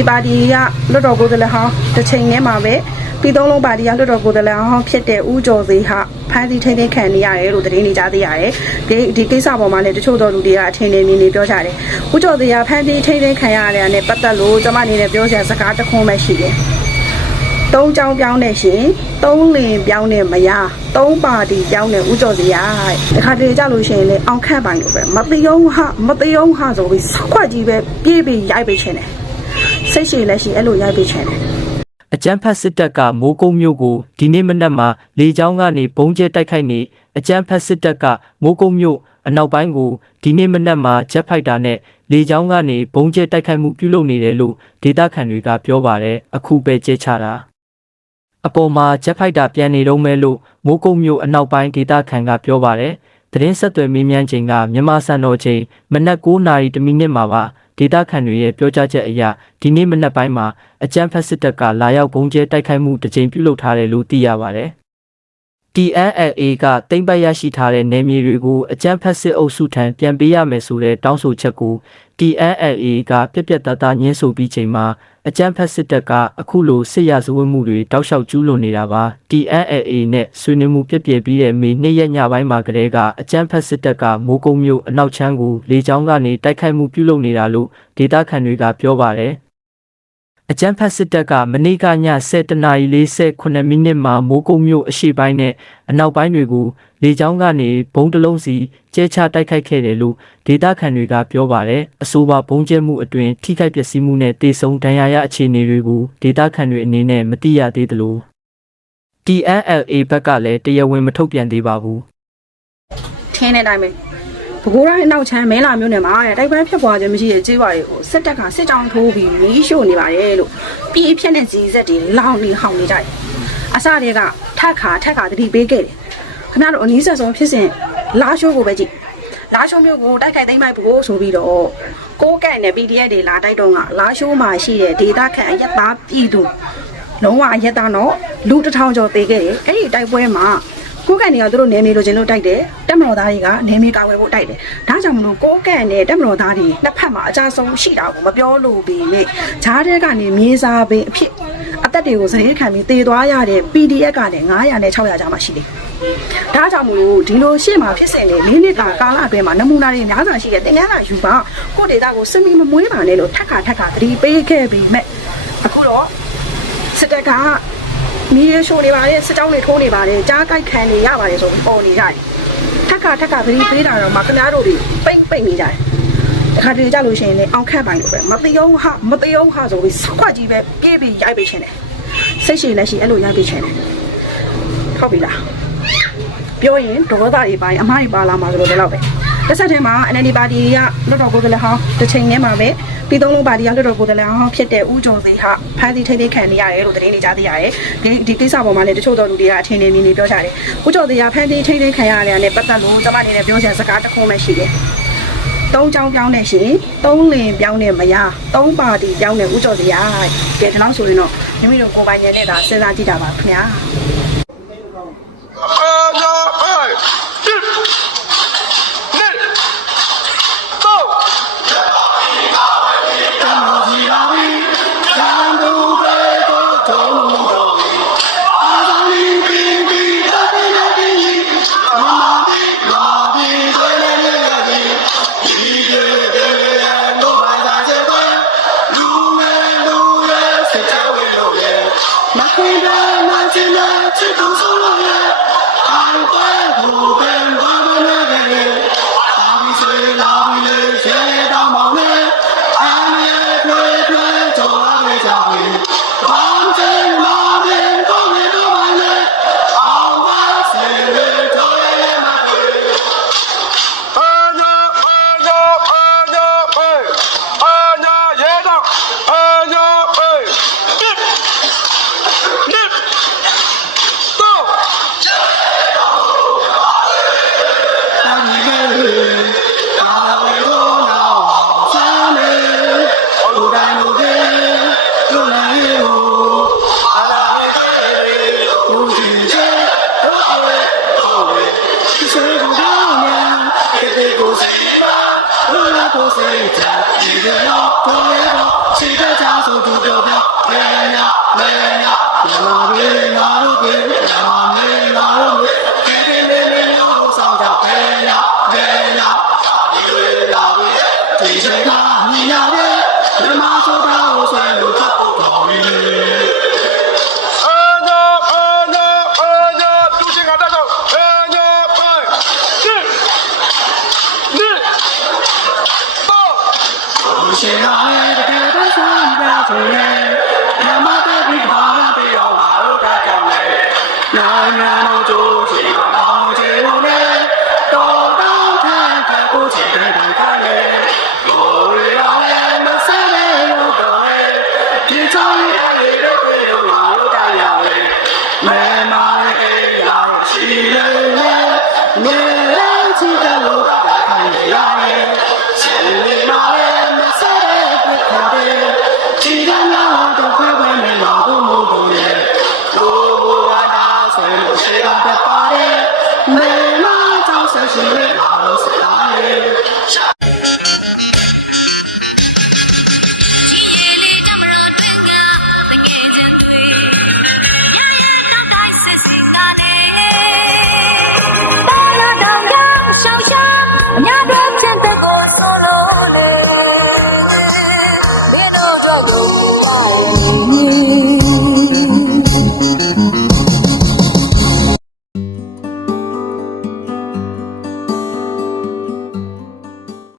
ဒီပါတီကလွတ်တော်ကိုယ်စားလှယ်ဟောင်းတစ်ချိန်တည်းမှာပဲပြည်သုံးလုံးပါတီကလွတ်တော်ကိုယ်စားလှယ်ဟောင်းဖြစ်တဲ့ဦးကျော်သေးဟာဖမ်းဆီးထိန်းသိမ်းခံနေရတယ်လို့သတင်းတွေကြားသိရတယ်ဒီဒီကိစ္စပေါ်မှာလည်းတချို့တော်လူတွေကအထင်နေနေနေပြောကြတယ်ဦးကျော်သေးကဖမ်းဆီးထိန်းသိမ်းခံရတဲ့အနေနဲ့ပတ်သက်လို့ကျွန်မအနေနဲ့ပြောစရာစကားတစ်ခုပဲရှိတယ်သုံးချောင်းပြောင်းနေရှင်သုံးလင်ပြောင်းနေမရသုံးပါတီပြောင်းနေဥကြော်စီရတဲ့အခါတည်းကြလို့ရှိရင်လေအောင်ခန့်ပိုင်လို့ပဲမတိယုံဟမတိယုံဟဆိုပြီးစခွက်ကြီးပဲပြေးပြီးရိုက်ပေးခြင်းတယ် စိတ်ရှိလက်ရှိအဲ့လိုရိုက်ပေးခြင်းတယ်အကြမ်းဖက်စစ်တပ်ကမိုးကုတ်မြို့ကိုဒီနေ့မနက်မှာလေကြောင်းကနေဘုံကျဲတိုက်ခိုက်နေအကြမ်းဖက်စစ်တပ်ကမိုးကုတ်မြို့အနောက်ပိုင်းကိုဒီနေ့မနက်မှာဂျက်ဖိုက်တာနဲ့လေကြောင်းကနေဘုံကျဲတိုက်ခိုက်မှုပြုလုပ်နေတယ်လို့ဒေသခံတွေကပြောပါတယ်အခုပဲကျဲချတာအပေါ်မှာဂျက်ဖိုက်တာပြန်နေတော့မဲလို့မိုးကုတ်မြို့အနောက်ပိုင်းဒေသခံကပြောပါတယ်သတင်းဆက်သွယ်မေးမြန်းချိန်ကမြန်မာစံတော်ချိန်မနက်9:00နာရီတမိနစ်မှာပါ ဒေသခံတွေရဲ့ပြောကြားချက်အရဒီနေ့မနက်ပိုင်းမှာအကြမ်းဖက်စစ်တပ်ကလာရောက်ဘုံကျဲတိုက်ခိုက်မှုတစ်ကြိမ်ပြုလုပ်ထားတယ်လို့သိရပါတယ်။ TNLA ကတိမ့်ပတ်ရရှိထားတဲ့နယ်မြေတွေကိုအကြမ်းဖက်စစ်အုပ်စုထံပြန်ပေးရမယ်ဆိုတဲ့တောင်းဆိုချက်ကို TNLA ကပြက်ပြက်သားသားညှင်းဆိုပြီးချိန်မှာအကြမ်းဖက်စစ်တပ်ကအခုလိုစစ်ရာဇဝတ်မှုတွေတောက်လျှောက်ကျူးလွန်နေတာပါ TNLA နဲ့ဆွေးနွေးမှုပြက်ပြက်ပြီးတဲ့မေနှစ်ရက်ညပိုင်းမှာကတည်းကအကြမ်းဖက်စစ်တပ်ကမိုးကုံမြို့အနောက်ချမ်းကိုလေကြောင်းကနေတိုက်ခိုက်မှုပြုလုပ်နေတာလို့ဒေသခံတွေကပြောပါတယ် အကြမ်းဖက်စစ်တပ်ကမနေ့ကည7:48မိနစ်မှာမိုးကုတ်မြို့အရှိပိုင်းနဲ့အနောက်ပိုင်းတွေကိုလေကြောင်းကနေဘုံတစ်လုံးစီကျဲချတိုက်ခိုက်ခဲ့တယ်လို့ဒေသခံတွေကပြောပါတယ်အဆိုပါဘုံကျဲမှုအတွင်းထိခိုက်ပျက်စီးမှုနဲ့တေဆုံဒဏ်ရာရအခြေအနေတွေကိုဒေသခံတွေအနေနဲ့မသိရသေးသလို TNLA ဘက်ကလည်းတရားဝင်မထုတ်ပြန်သေးပါဘူးထင်းတဲ့အတိုင်းပဲ ဘကိုးတိုင်းအနောက်ချမ်းမဲလာမျိုးနယ်မှာတဲ့တိုက်ပွဲဖြစ်ပွားခြင်းမရှိတဲ့ကြေးဝါတွေကိုစစ်တပ်ကစစ်ကြောင်းထိုးပြီးမီးရှို့နေပါတယ်လို့ပြီးအဖြစ်နဲ့ဇီဆက်တွေလောင်နေဟောင်နေကြတယ်အစတွေကထက်ခါထက်ခါတတိပေးခဲ့တယ်ခင်ဗျားတို့အနည်းဆက်ဆုံးဖြစ်စဉ်လာရှိုးကိုပဲကြည့်လာရှိုးမျိုးကိုတိုက်ခိုက်သိမ်းမိုက်ဖို့ဆိုပြီးတော့ကိုးကန့်နဲ့ PDF တွေလာတိုက်တော့ကလာရှိုးမှာရှိတဲ့ဒေတာခန့်အရက်သားပြည်သူလုံးဝအရက်သားတော့လူတစ်ထောင်ကျော်သေခဲ့တယ်အဲ့ဒီတိုက်ပွဲမှာ ကိုးကန်တွေကသူတို့နယ်မြေလိုချင်လို့တိုက်တယ်တက်မတော်သားတွေကနယ်မြေကာဝယ်ဖို့တိုက်တယ်ဒါကြောင့်မလို့ကိုးကန်နဲ့တက်မတော်သားတွေနှစ်ဖက်မှာအကြဆုံးရှိတာကိုမပြောလို့ပြီးနဲ့ဂျားတဲ့ကနေမြေစာပင်အဖြစ်အသက်တွေကိုစရေးခံပြီးတည်သွားရတဲ့ PDF ကလည်း900နဲ့600ကြားမှာရှိတယ်ဒါကြောင့်မလို့ဒီလိုရှေ့မှာဖြစ်စင်နေမိနစ်တာကာလအတွင်းမှာနမူနာတွေများစွာရှိတဲ့တင်ကန်းလာယူပါကိုယ့်ဒေတာကိုစမီမမွေးပါနဲ့လို့ထက်ခါထက်ခါသတိပေးခဲ့ပြီးမဲ့အခုတော့စစ်တပ်က မီးရရှိုးနေပါတယ်စစ်ကြောင်းတွေထိုးနေပါတယ်ကြားကြိုက်ခံနေရပါတယ်ဆိုပြီးပေါ်နေကြတယ်ထက်ကထက်ကသတိပေးတာတော့မှခင်ဗျားတို့တွေပိတ်ပိတ်နေကြတယ်အခါတည်းကြလို့ရှိရင်လည်းအောင်ခန့်ပိုင်လို့ပဲမတိယုံဟမတိယုံဟဆိုပြီးစခွက်ကြီးပဲပြေးပြီးရိုက်ပေးခြင်းတယ်စိတ်ရှိလက်ရှိအဲ့လိုရိုက်ပေးခြင်းတယ်ဟုတ်ပြီလားပြောရင်ဒေါသတွေပိုင်းအမှားတွေပါလာမှာဆိုတော့ဒီလောက်ပဲ တစ်ဆက်တည်းမှာ NLD ပါတီကလွတ်တော်ကိုယ်စားလှယ်ဟောင်းတစ်ချိန်တည်းမှာပဲပြည်သုံးလုံးပါတီကလွတ်တော်ကိုယ်စားလှယ်ဟောင်းဖြစ်တဲ့ဦးကျော်သေးဟာဖမ်းဆီးထိန်းသိမ်းခံနေရတယ်လို့သတင်းတွေကြားသိရတယ်ဒီဒီကိစ္စပေါ်မှာလည်းတချို့တော်လူတွေကအထင်နေနေနေပြောကြတယ်ဦးကျော်သေးဟာဖမ်းဆီးထိန်းသိမ်းခံရတဲ့အနေနဲ့ပတ်သက်လို့ကျွန်မအနေနဲ့ပြောစရာစကားတစ်ခုမှရှိတယ်သုံးချောင်းပြောင်းနေရှင်သုံးလင်ပြောင်းနေမရသုံးပါတီပြောင်းနေဦးကျော်သေးရကဲဒီလောက်ဆိုရင်တော့မိမိတို့ကိုယ်ပိုင်ဉာဏ်နဲ့ဒါစဉ်းစားကြည့်တာပါခင်ဗျာ င်တဲ့ချစ်သူဆုံးလို့ရအော ရှင်လာရဲ့တကယ်တော့ဆွေပါဆိုရင်နမတော်ဒီဘာတေရောပါလို့တာကြောင့်လေနာနာတို့ကျိုးရှိတော်ချေလို့လေတော်တော်ထန်ခါကိုချေတဲ့ကလည်းကိုရီရောလည်းမဆဲရောတော့ဒီချောင်းရဲ့ရဲ့တဲ့မှာတာရလေမဲမောင်အေးရရှိလေလေမဲချီတယ်လို့ခံရ လို့ရှိတာပါတယ်မဲမောင်ကြောင့်ဆက်ရှိလေအောင်စတာလေ小